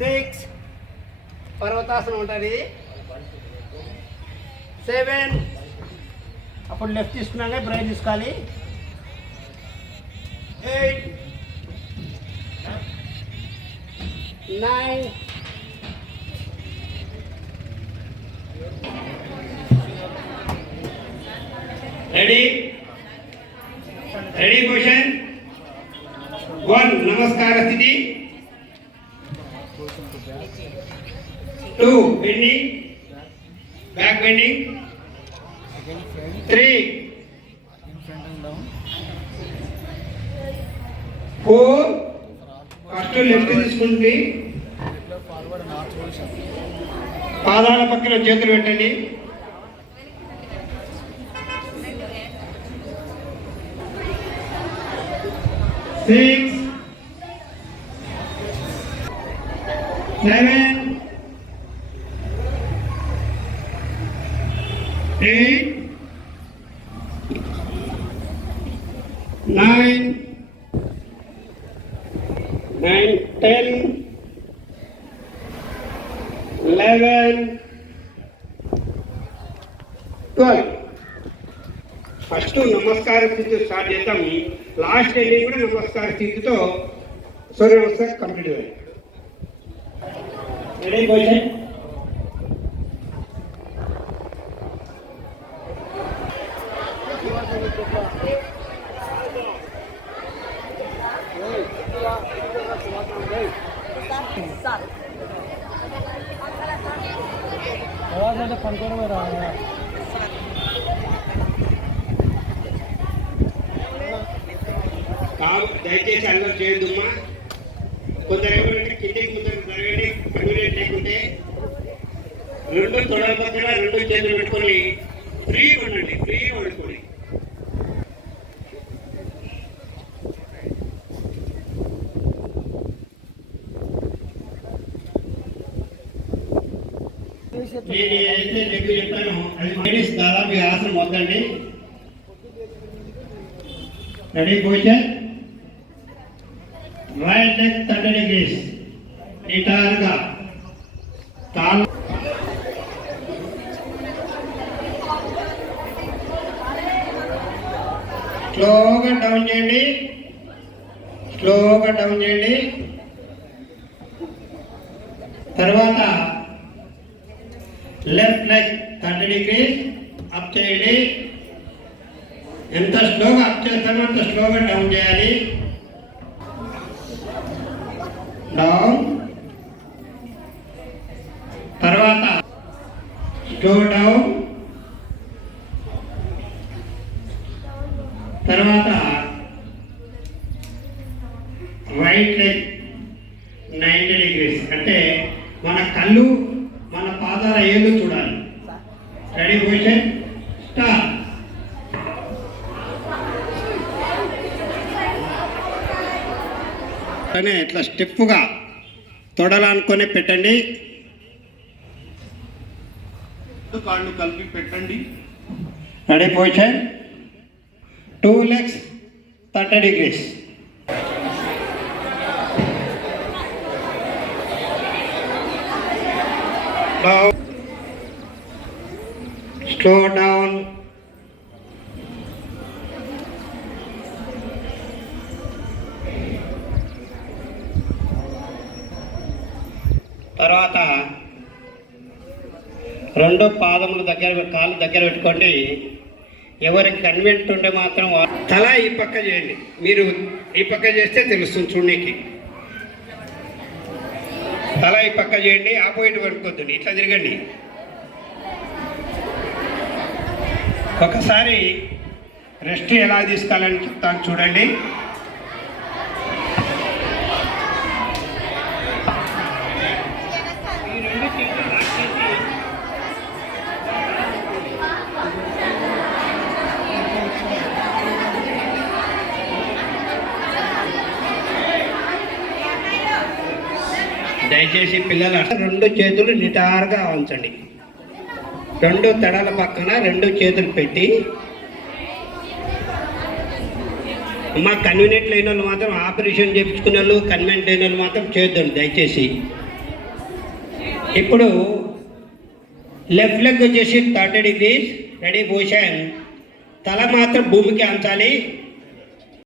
Six పర్వతాసనం ఉంటుంది. Seven అప్పుడు left తీసుకున్నాక బ్రైట్ తీసుకోవాలి. Eight nine ready ready question one నమస్కార స్థితి two bending back bending three four first left తీసుకుంటుంది. పాదాల పక్కన చేతులు పెట్టండి. Six seven eight nine, nine, ten, eleven, twelve. First నమస్కార స్థితితో స్టార్ట్ చేద్దాం లాస్ట్ ఎండింగ్ కూడా నమస్కార స్థితితో సూర్య నమస్కారం కంప్లీట్ అయ్యాయి రెడీ క్వశ్చన్ కాదు దయచేసి అల్లరి చేయొద్దమ్మా కొందరు ఏమంటే కొందరు జరగండి లేకుంటే రెండు తొడల పక్కన రెండు చేతులు పెట్టుకొని ఫ్రీ ఉండండి ఫ్రీ పడుకోండి. నేను ఏదైతే మీకు చెప్పానో అది లేడీస్ దాదాపు ఆసనం వద్దండి ready position right leg thirty degrees నిటారుగా కాలు స్లోగా డౌన్ చేయండి. స్లోగా డౌన్ చేయండి. తర్వాత left leg thirty degrees up చేయండి. ఎంత స్లోగా అప్ చేస్తామో అంత స్లోగా డౌన్ చేయాలి. డౌన్ తర్వాత గో డౌన్. తర్వాత రైట్ లెగ్ నైంటీ డిగ్రీస్. అంటే మన కళ్ళు మన పాదాల ఏళ్ళు చూడాలి రెడీ పొజిషన్ స్టార్ట్ అనే ఇట్లా స్టెప్పుగా తొడలనుకొని పెట్టండి. కాళ్ళు కలిపి పెట్టండి. Ready position two legs thirty degrees slow down తర్వాత రెండు పాదములు దగ్గర కాళ్ళు దగ్గర పెట్టుకోండి. ఎవరికి కన్వెంట్ ఉంటే మాత్రం తల ఈ పక్క చేయండి. మీరు ఈ పక్క చేస్తే తెలుస్తుంది చూడనీకి. తల ఈ పక్క చేయండి ఆపోజిట్ పడుకోద్దండి ఇట్లా తిరగండి. ఒకసారి రెస్ట్ ఎలా తీసుకోవాలని చెప్తాను చూడండి. దయచేసి పిల్లల రెండు చేతులు నిటారుగా ఉంచండి. రెండు తడల పక్కన రెండు చేతులు పెట్టి. మా కన్వీనెంట్ లేని వాళ్ళు మాత్రం ఆపరేషన్ చేయించుకునే వాళ్ళు కన్వీనెంట్ లేని వాళ్ళు మాత్రం చేద్దాం దయచేసి. ఇప్పుడు లెఫ్ట్ లెగ్ వచ్చేసి థర్టీ డిగ్రీస్ రెడీ పొజిషన్. తల మాత్రం భూమికి అంచాలి.